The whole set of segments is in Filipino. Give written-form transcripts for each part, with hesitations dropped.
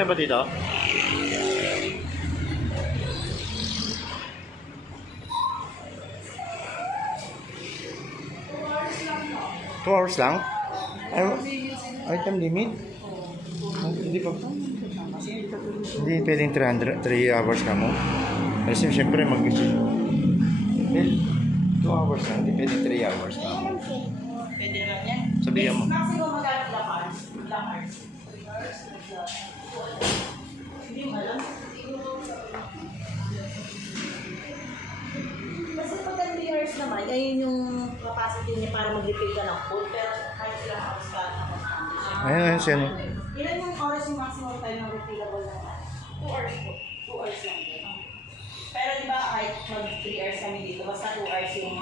na ba dito? Two hours lang? Item limit? Hindi pa. Hindi pwedeng 3 hours ka mo. Kasi siyempre mag-isip. 2 hours lang. Hindi pwedeng 3 hours ka mo. Pwede naman yan. Sabihan mo. Maximum magkano lang hours? Hindi mo alam. Kasi pag 3 hours naman, ayun yung capacity niya para mag-refill ka ng food. Pero kahit ilang hours ka tapos Ayun, siya. Ilan yung oras yung maximum time ng refillable na? 2 hours po. 2 hours lang din. Pero di ba kahit mag 3 hours kami dito, basta 2 hours yung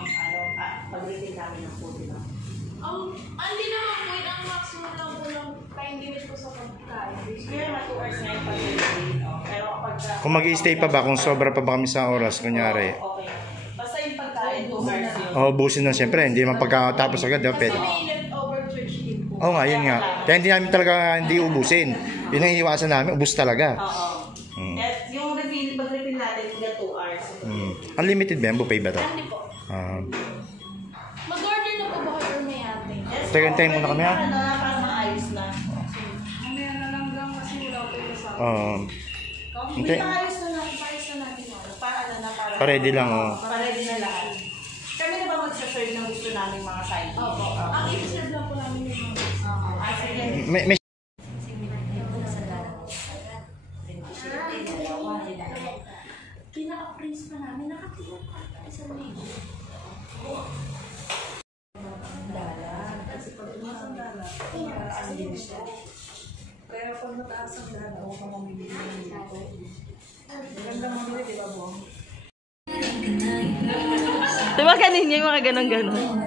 pag-refill namin ng food, di ba? Hindi naman po yun ang maximum lang po ng time limit ko sa pagkain. Kaya nga 2 hours na yung pag-refill. Pero kapag... Kung mag-i-stay pa ba, kung sobra pa ba kami sa oras, kunyari. Okay. Basta yung pagkain, 2 hours yun. Busin na siyempre. Hindi naman pagkatapos agad. Pwede. May leftover church din po. Oo nga, yun nga. Kaya hindi namin talaga hindi ubusin. Yun ang iiwasan namin, ubus talaga. Oo. Yung pag-refill natin, 2 hours. Unlimited ba yan? Buffet ba ito? Hindi po. Mag-order na po ba kayo or may ating? Tayo muna kami ha. Para maayos na. Mamaya na lang kasi wala po yung sa Hindi maayos na natin. Para ready lang, Para ready na lahat. Kami na ba mag-serve ng gusto namin mga side? Opo. Ang i-serve lang po namin yung mga. Sige. May Pinaka-prince pa namin, nakatira pa. Isang libo. Kasi pag tumaas ang dala, ang libo siya. Kaya pag mataas ang dala, huwag kang mamili ng libo. Magandang mamili, di ba, Bong? Diba kanina yung mga ganon-ganon?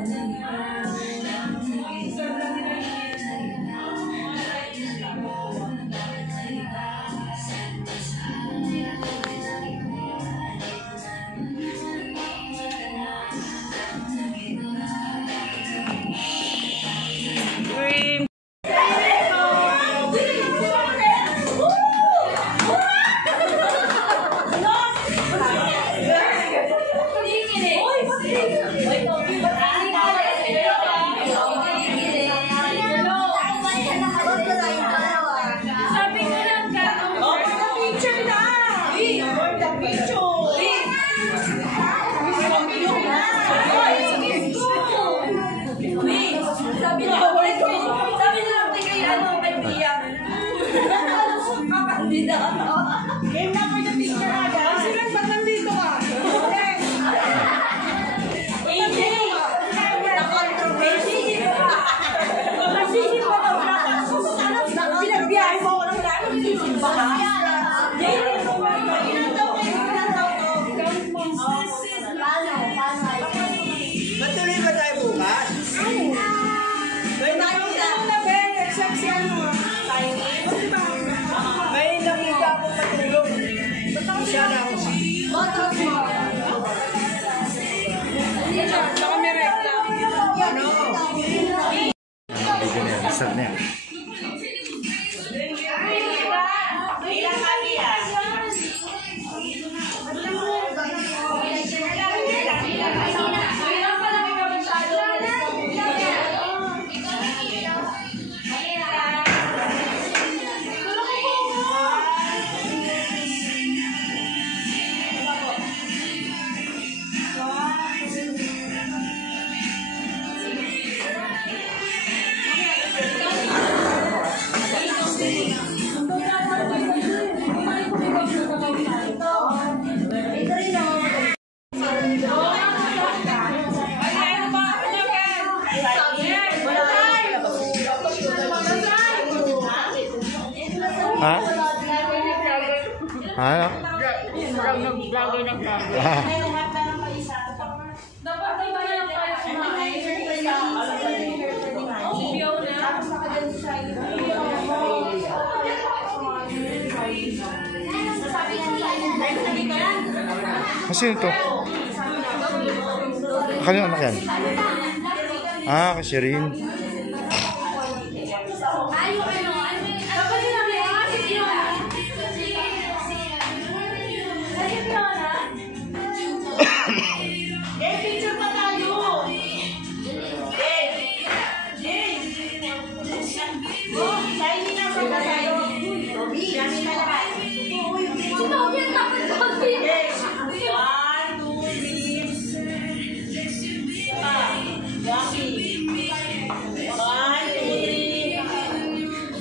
Green. Game na for the picture agad. Sila ba't nandito ka? AJ! Naka-controversy ka. Nasisip pa daw. Pinagbiyahe mo ako ng lalo. Nasisip pa ka? Matuloy ba tayo bukas? May nakita ko na ba? Nagsaksiyan mo. May nakita ko matulog. Siya na ako. Saka may reklam. Ano? video na yan. Start na yan. Ha? Ha? Vlogger ng vlogger. Dapat may ba lang tayo kumain? Biyaw na. Sino to? Kanino anak yan? Ah, kasi rin. Kami na lahat. Sumawin takot ko. Okay. 1, 2, 3. Gaki. 1, 2,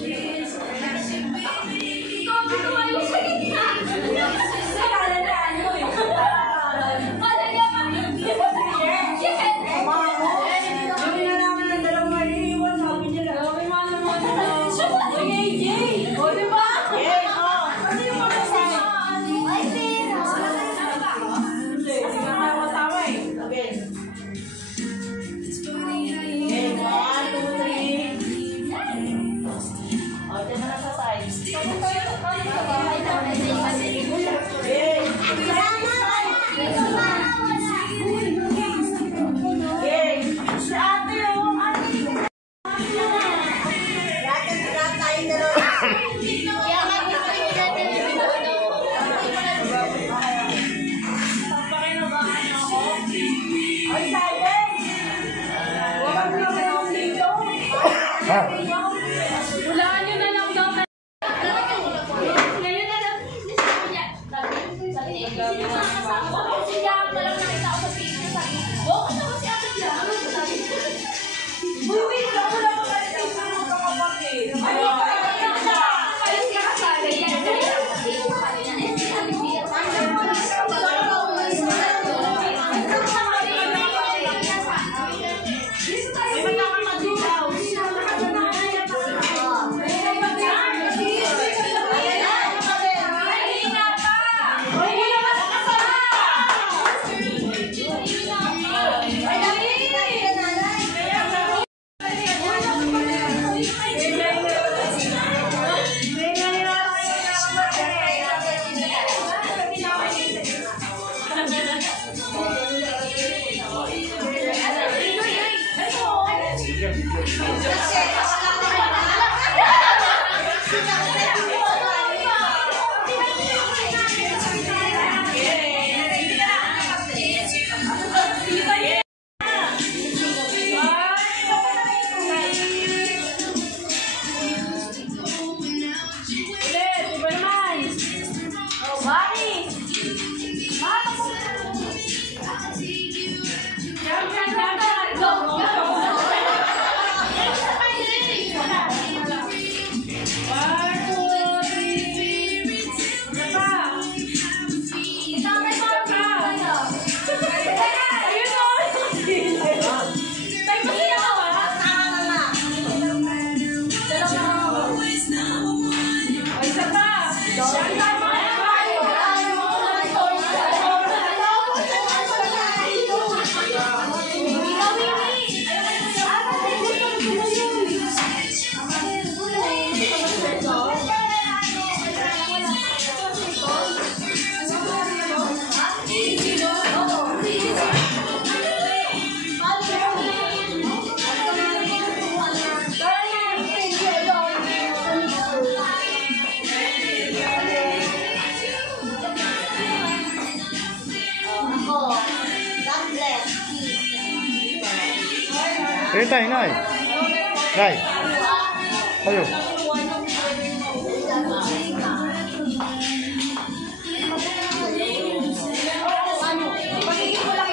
3. Ikaw tumayo sa gitna. Kala na ano eh. Kala niya pa. Gawin na namin ng dalawang maiiwan, sabi nila. Gawin mo naman. Oy, AJ. O, diba? Okay, oh. Ano yung mga sabi? Ay, pero. Hindi, hindi na tayo matama eh. Okay. Okay, 1, 2, 3. O, dyan na lang sa side. Okay. Okay. Si ate yung lahat tayong dalawa. Ay, sabi! Wala mo lang ako dito. Ha? Hulaan nyo na lang daw. Ngayon na lang. Sabi niya, sabi niya, si Jam na lang nakita ko sa picture. Sabi niya, bakit ako si Ate Jam? Sabi niya, Wait lang, wala pa tayo dito ng kakapatid. ano ba? Ayos ka kasali. Yan, kaya. Sabi niya, eh, si Ate Jam. May magkakapatid daw. Eh, tay, nay. Nay. Ayo.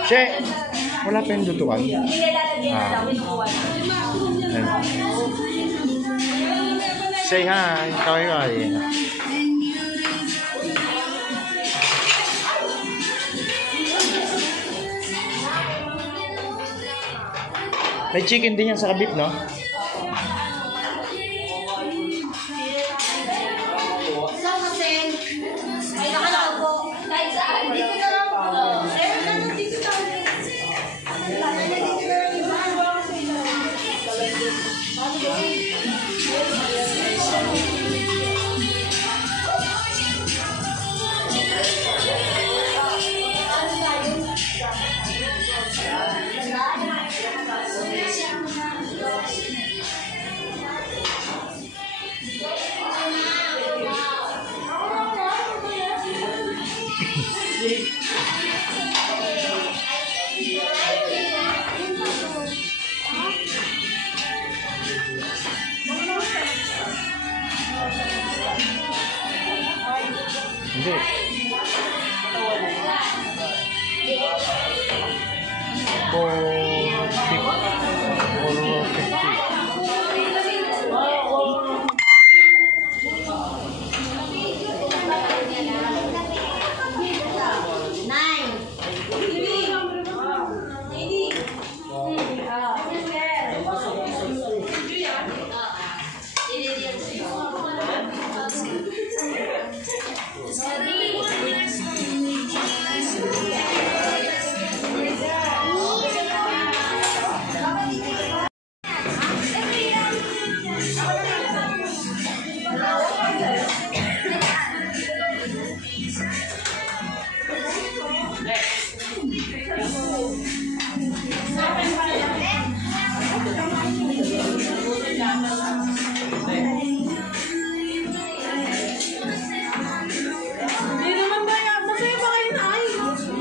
Che, wala pa yung dutuan. Hindi lalagyan na daw, kinukuha na. Ayan. Say hi. Kawai-kawai. May chicken din yan sa kabip, no? Kahit saan, dito na lang. Hindi. 450.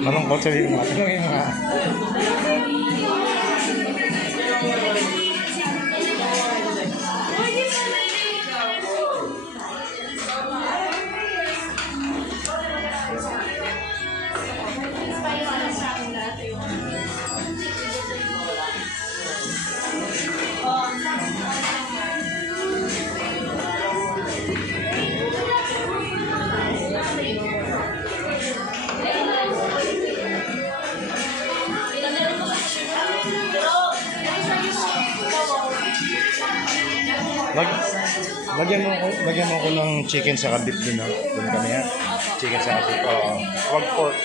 Malungkot sabihin mo. Tanungin mo nga. Lagyan mo ko ng chicken sa beef din, no? Doon kami, ha? Chicken sa beef. Wag pork.